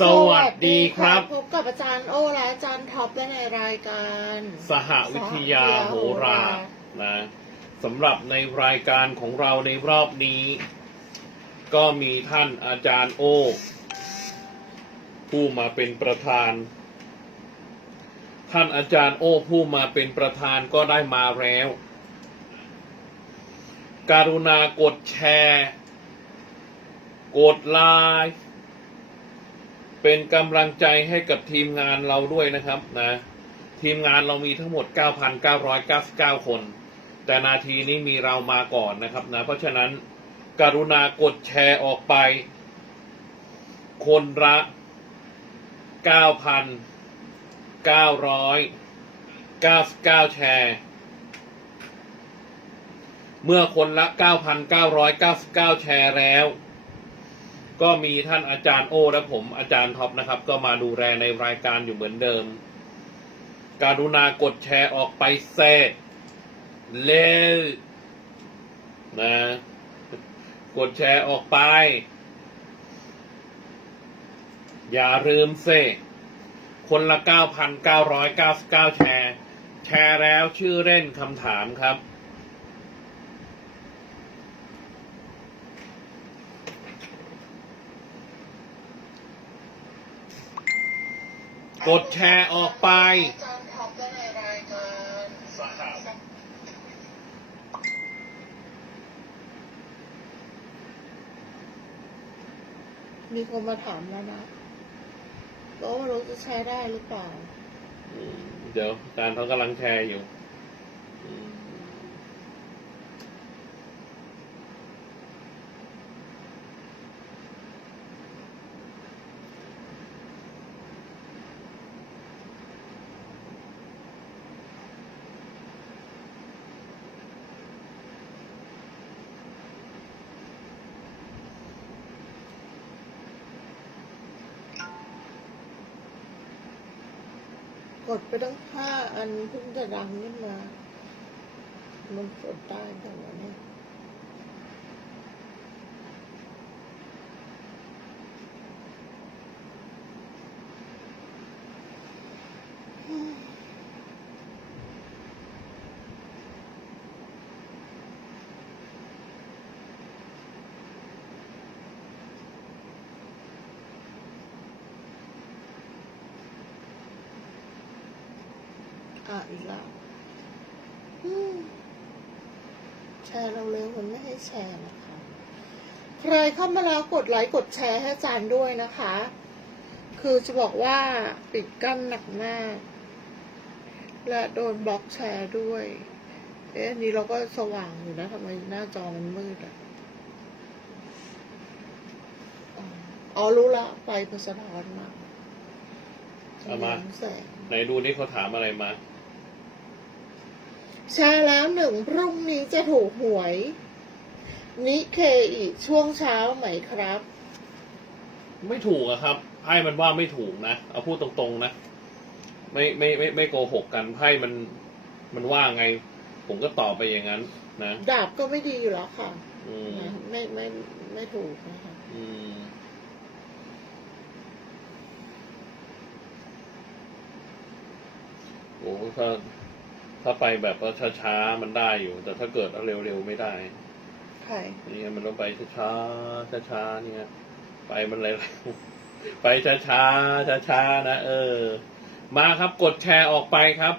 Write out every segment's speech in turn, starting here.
สวัสดีครับ พบกับอาจารย์โอและอาจารย์ท็อปและในรายการ สหวิทยาโหรานะสำหรับในรายการของเราในรอบนี้ ก็มีท่านอาจารย์โอ ผู้มาเป็นประธาน ท่านอาจารย์โอผู้มาเป็นประธานก็ได้มาแล้ว การุณากดแชร์ กดไลค์ เป็นกำลังใจให้กับทีมงานเราด้วยนะครับนะทีมงานเรามีทั้งหมด 9,999 คน แต่นาทีนี้มีเรามาก่อนนะครับนะเพราะฉะนั้นกรุณากดแชร์ออกไป คนละ 9,999 แชร์ เมื่อคนละ 9,999 แชร์แล้ว ก็มีท่านอาจารย์โอและผมอาจารย์ท็อปนะครับ ก็มาดูแลในรายการอยู่เหมือนเดิม การุณากดแชร์ออกไปเซ่เร็วนะ กดแชร์ออกไป อย่าลืมเซ่คนละ 9,999 แชร์ แชร์แล้วชื่อเล่นคำถามครับ กดแชร์ออกไปอาจารย์ท็อปและในรายการมีคนมาถามแล้วนะว่าว่าเราจะแชร์ได้หรือเปล่าอืมเดี๋ยวอาจารย์เขากำลังแชร์อยู่ กดไปตั้งห้าอันเพิ่งจะดังขึ้นมา มันกดได้แต่ว่าเนี่ย อะอีกแล้วอืมแชร์เราเร็วมันไม่ให้แชร์นะคะ ใครเข้ามาแล้วกดไลค์กดแชร์ให้อาจารย์ด้วยนะคะ คือจะบอกว่าปิดกั้นหนักมาก และโดนบล็อกแชร์ด้วย เอ๊ะอันนี้เราก็สว่างอยู่นะทำไมหน้าจอมันมืดอะอ๋ออ๋อรู้ละไฟมันสะท้อนมาเอามา แสง ไหนดูนี่เขาถามอะไรมา แชร์แล้วหนึ่งพรุ่งนี้จะถูกหวย นิเคอีกช่วงเช้าไหมครับ ไม่ถูกอะครับไพ่มันว่าไม่ถูกนะ เอาพูดตรงๆนะ ไม่ไม่ไม่ไม่โกหกกันไพ่มันมันว่าไง ผมก็ตอบไปอย่างนั้น นะดาบก็ไม่ดีอยู่แล้วค่ะอืมนะไม่ไม่ไม่ถูกนะคะอืมโอ้ถ้า ถ้าไปแบบว่าช้าๆมันได้อยู่ แต่ถ้าเกิดเร็วๆไม่ได้ใครนี่มันต้องไปช้าๆช้าๆเนี่ย ไปมันเลยไปช้าๆช้าๆนะเออ มาครับกดแชร์ออกไปครับ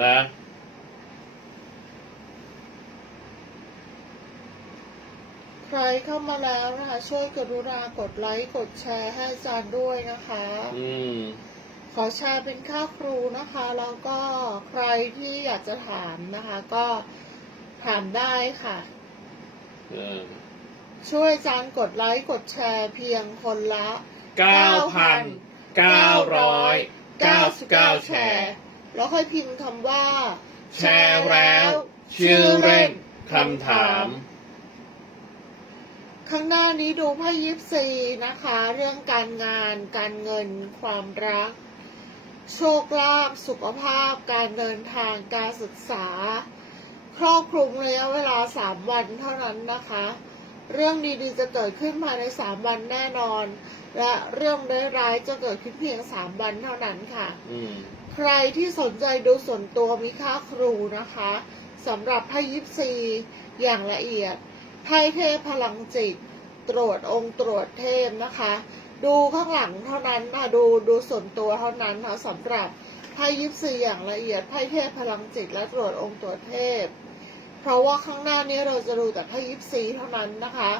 นะใครเข้ามาแล้วนะคะช่วยกรุณากดไลค์กดแชร์ให้อาจารย์ด้วยนะคะ อืม ขอแชร์เป็นค่าครูนะคะแล้วก็ใครที่อยากจะถามนะคะ ก็ถามได้ค่ะเออช่วยอาจารย์กดไลค์กดแชร์เพียงคนละเก้าพันเก้าร้อยเก้าสิบเก้าแชร์ แล้วค่อยพิมพ์คำว่า แชร์แล้ว ชื่อเล่นคำถาม ข้างหน้านี้ดูไพ่ยิปซีนะคะ เรื่องการงานการเงินความรัก โชคลาภสุขภาพ การเดินทางการศึกษา ครอบคลุมระยะเวลาสามวันเท่านั้นนะคะ เรื่องดีๆจะเกิดขึ้นภายในสามวันแน่นอน และเรื่องร้ายๆจะเกิดขึ้นเพียงสามวันเท่านั้นค่ะอืมใครที่สนใจดูส่วนตัวมีค่าครูนะคะสำหรับไพ่ยิปซีอย่างละเอียดไพ่เทพพลังจิต ตรวจองค์ตรวจเทพนะคะ ดูข้างหลังเท่านั้นนะดูดูส่วนตัวเท่านั้นนะสำหรับไพ่ยิปซีอย่างละเอียดไพ่เทพพลังจิตและตรวจองค์ตรวจเทพ เพราะว่าข้างหน้านี้เราจะดูแต่ไพ่ยิปซีเท่านั้นนะคะ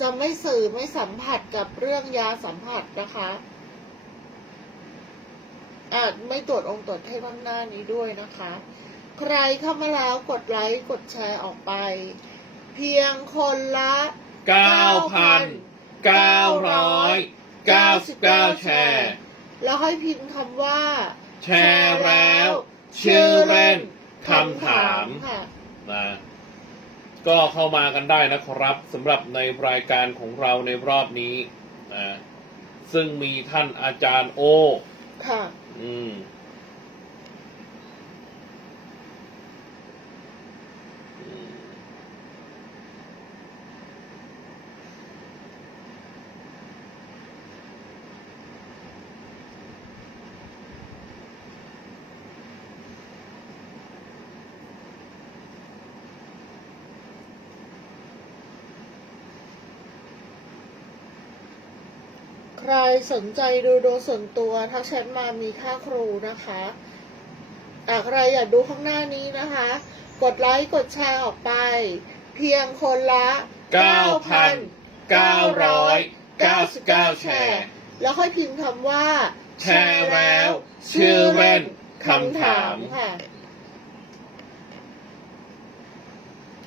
จะไม่สื่อไม่สัมผัสกับเรื่องยาสัมผัสนะคะอาจไม่ตรวจองค์ตรวจเทพข้างหน้านี้ด้วยนะคะ ใครเข้ามาแล้วกดไลค์กดแชร์ออกไป เพียงคนละเก้าพันเก้าร้อยเก้าสิบเก้าแชร์ แล้วให้พิมพ์คำว่า แชร์แล้ว ชื่อเล่นคำถามค่ะ นะก็เข้ามากันได้นะครับสำหรับในรายการของเราในรอบนี้นะซึ่งมีท่านอาจารย์โอ ค่ะ อืม ใครสนใจดูโดยส่วนตัวทักแชทมามีค่าครูนะคะอะใครอยากดูข้างหน้านี้นะคะ กดไลค์กดแชร์ออกไป เพียงคนละเก้าพันเก้าร้อยเก้าสิบเก้าแชร์ แล้วค่อยพิมพ์คำว่า แชร์แล้ว ชื่อเล่นคำถามค่ะ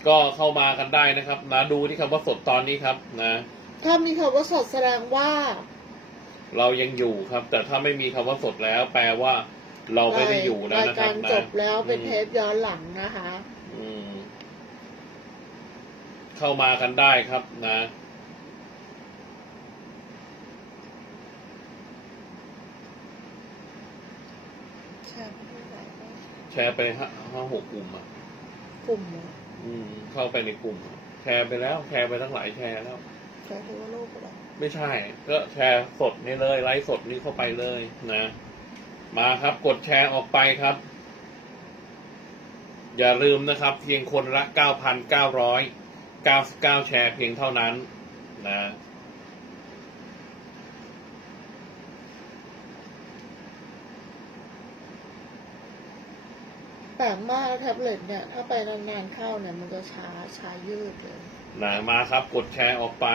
ก็เข้ามากันได้นะครับนะดูที่คำว่าสดตอนนี้ครับนะ ถ้ามีคำว่าสดแสดงว่า เรายังอยู่ครับ แต่ถ้าไม่มีคำว่าสดแล้ว แปลว่า เราไม่ได้อยู่แล้วรายนะครักาบรนะจบแล้วเป็นอืมเทปย้อนหลังนะคะ อืม เข้ามากันได้ครับ นะ แชร์ไปที่ไหนบ้างแชร์ไปห้าห้าหกกลุ่มอะ กลุ่มเหรออืม เข้าไปในกลุ่ม แชร์ไปแล้ว แชร์ไปทั้งหลายแชร์แล้ว แชร์ที่ว่ารูปเหรอ ไม่ใช่ ก็แชร์สดนี่เลยไลฟ์สดนี้เข้าไปเลยนะ มาครับกดแชร์ออกไปครับ อย่าลืมนะครับ เพียงคนละ 9,999 แชร์เพียงเท่านั้นนะแปลกมากแท็บเล็ตเนี่ย ถ้าไปนานๆเข้าเนี่ย มันจะช้าช้ายืดเลยนะมาครับ กดแชร์ออกไป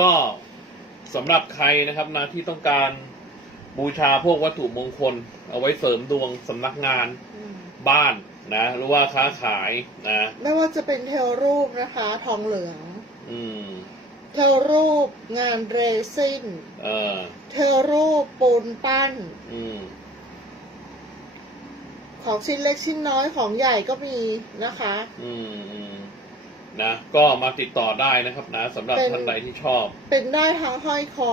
ก็สำหรับใครนะครับนะที่ต้องการบูชาพวกวัตถุมงคล เอาไว้เสริมดวงสำนักงานอืมบ้านนะ หรือว่าค้าขายนะ ไม่ว่าจะเป็นเทลรูปนะคะ ทองเหลือง อืม เทลรูปงานเรซิน เออ เทลรูปปูนปั้น อืม ของชิ้นเล็กชิ้นน้อยของใหญ่ก็มีนะคะ อืมอืม นะ ก็มาติดต่อได้นะครับนะสำหรับเป็น ท่านใดที่ชอบ เป็นได้ทั้งห้อยคอ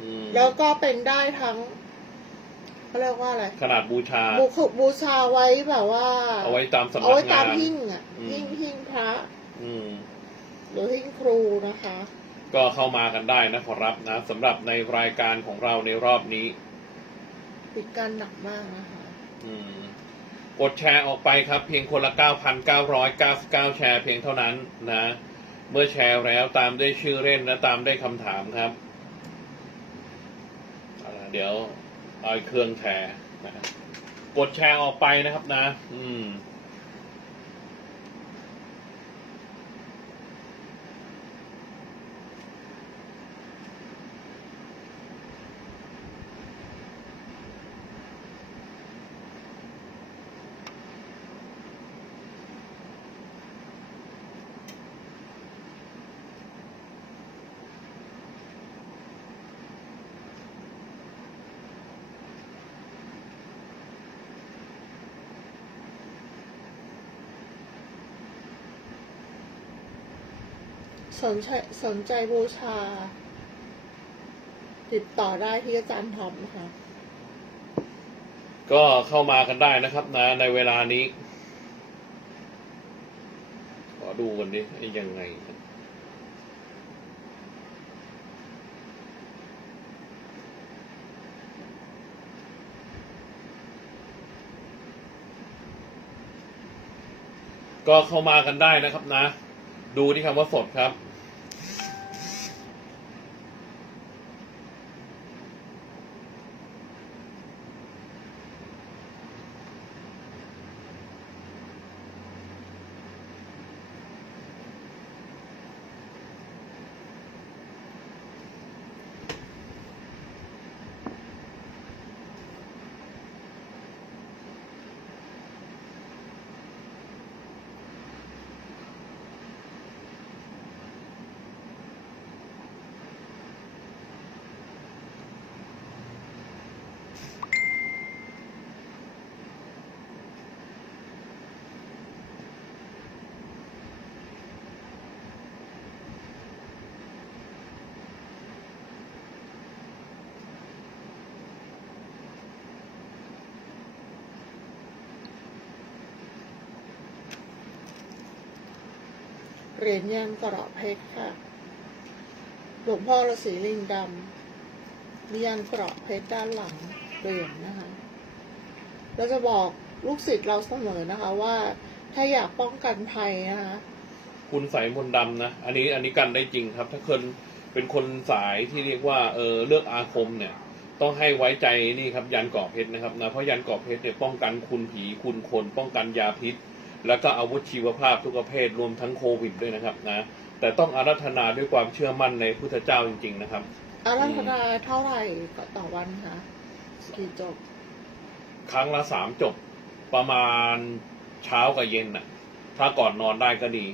อืมแล้วก็เป็นได้ทั้งเขาเรียกว่าอะไรขนาดบูชา บูคุบูชาไว้แบบว่า เอาไว้ตามสำเอานักไว้งาตามนหิ้งอะอืม หิ้งหิ้งพระ อืม หรือหิ้งครูนะคะ ก็เข้ามากันได้นะขอรับนะสำหรับในรายการของเราในรอบนี้ติดกันหนักมากนะคะ อืม กดแชร์ออกไปครับ เพียงคนละ 9,999 แชร์เพียงเท่านั้นนะ เมื่อแชร์แล้วตามด้วยชื่อเล่นและตามด้วยคำถามครับเดี๋ยวเอาเครื่องแชร์นะกดแชร์ออกไปนะครับนะ อืม สนใจสนใจบูชา ติดต่อได้ที่อาจารย์ทอมนะคะก็เข้ามากันได้นะครับนะในเวลานี้ ขอดูกันดิยังไงก็เข้ามากันได้นะครับนะ ดูที่คำว่าสดครับ เหรียญยันกระเพชรค่ะ หลวงพ่อฤาษีลิงดำมียนกระเพชรด้านหลังเหรียญนะคะ เราจะบอกลูกศิษย์เราเสมอนะคะว่าถ้าอยากป้องกันภัยนะคะคุณใส่มนต์ดำนะ อันนี้อันนี้กันได้จริงครับ ถ้าคนเป็นคนสายที่เรียกว่าเออเลือกอาคมเนี่ย ต้องให้ไว้ใจนี่ครับยันเกาะเพชรนะครับนะเพราะยันเกาะเพชรเนี่ยป้องกันคุณผีคุณคน ป้องกันยาพิษ แล้วก็อาวุธชีวภาพทุกประเภทรวมทั้งโควิดด้วยนะครับนะแต่ต้องอารัธนาด้วยความเชื่อมั่นในพุทธเจ้าจริง ๆ นะครับ อารัธนาเท่าไหร่ต่อวันคะกี่จบ ครั้งละสามจบประมาณเช้ากับเย็นน่ะ ถ้าก่อนนอนได้ก็ดี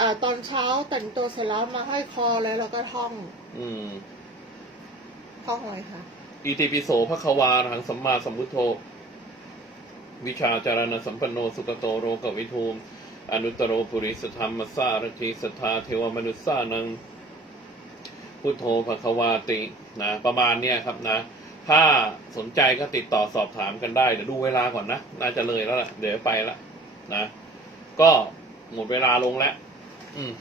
อ่าตอนเช้าแต่งตัวเสร็จแล้วมาให้อยคอเลยแล้วก็ท่อง อืมท่องอะไรคะอิติปิโสภควาหังสัมมาสัมพุทโธ วิชาจารณสัมปันโนสุกโตโรกวิทูมอนุตรโรปุริสธรรมสารทิสทธาเทวมนุษย์สานังพุทโธภควาตินะประมาณเนี้ยครับนะ ถ้าสนใจก็ติดต่อสอบถามกันได้ เดี๋ยวดูเวลาก่อนนะ น่าจะเลยแล้วล่ะ เดี๋ยวไปละนะ ก็หมดเวลาลงแล้วอืม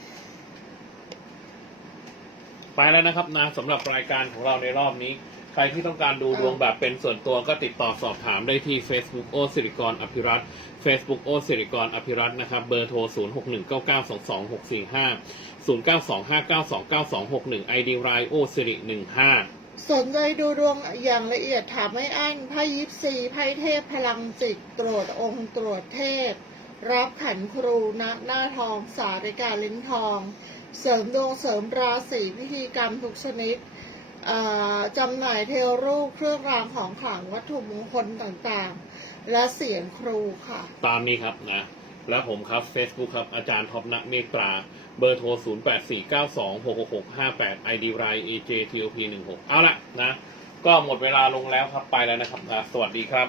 ไปแล้วนะครับนะสำหรับรายการของเราในรอบนี้ รที่ต้องการดูดวงแบบเป็นส่วนตัวก็ติดต่อสอบถามได้ที่ Facebook โอสิริกรอภิรัต Facebook โอสิริกรอภิรัตนะครับ เบอร์โทร 0 6 1 9 9 2 2 6 4 5 0 9 2 5 9 2 9 2 6 1 ID รายโอสิริ15สนใจดูดวงอย่างละเอียดถามไม่อั้นไพ่ยิปซีไพ่เทพพลังจิตตรวจองค์ตรวจเทพ รับขันครูณหน้าทอง สาริกาลิ้นทอง เสริมดวงเสริมราศีพิธีกรรมทุกชนิด จำหน่ายเทวรูปเครื่องรางของขลังวัตถุมงคลต่างๆ และเสียงครูค่ะ ตามนี้ครับนะ และผมครับ Facebook ครับ อาจารย์ท็อปนักเมตตราเบอร์โทร 0 8 4 9 2 6 6 6 5 8 ID ราย AJTOP 16 เอาละนะ ก็หมดเวลาลงแล้วครับไปแล้วนะครับนะสวัสดีครับ